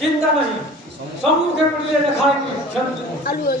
चिंता नहीं सम्मुखे पड़िए खाएंगे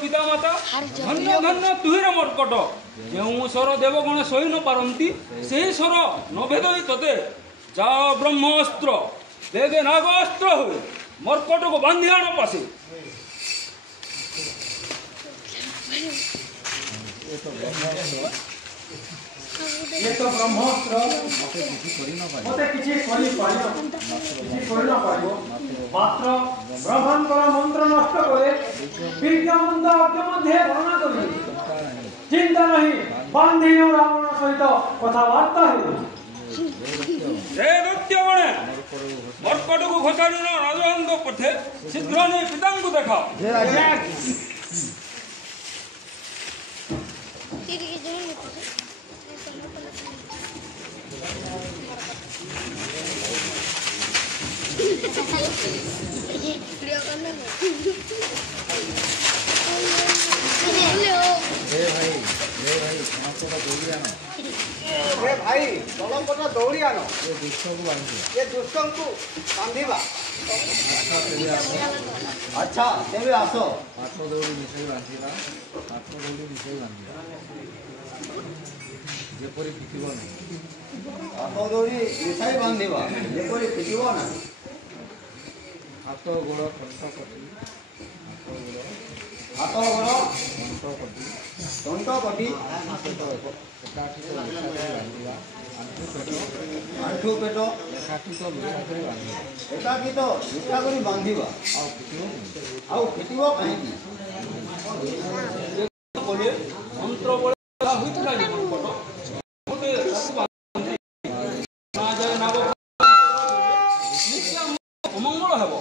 पिता माता धन्य धन्य तुहिर मर्कट जो स्वर देवगण सही न पारती से स्वर नभेद तते जा ब्रह्मास्त्र देगे नागास्त्र हुए मर्कट को बांधि आण पासे ये तो ब्रह्मास्त्र मते किछि करि पारिबो मात्र ब्रह्मांडर मंत्र नष्ट करे विद्या मंद अग्नि मध्ये धारणा करि चिंता नहीं बांधी और रावण सहित कथावार्ता है हे दैत्यगणे मर्कट को घोषाड़ी राजहंग पथे शीघ्र नहीं पिता को देखा भाई दलंपटा दौड़ी आनो ये दुष्ट को बांधिबा अच्छा तेरे आसो आठ दौड़ी मिसाई बांधिबा आठ दौड़ी मिसाई बांधिबा जेपरी फिटिबो ना आठ दौड़ी मिसाई बांधिबा जेपरी फिटिबो ना हाथ गोड़ कंठ कटी हाथ गोड़ कंठ कटी एकाठी बांधिबा आंठू पेट एकाठी तो मिठा करी बांधिबा एकाकी तो मिठा करी बांधिबा आउ फिटिबो काहेकि मंत्र बड़ा होइतला मर्कट मोते ना जाय नाग अमंगल हेबो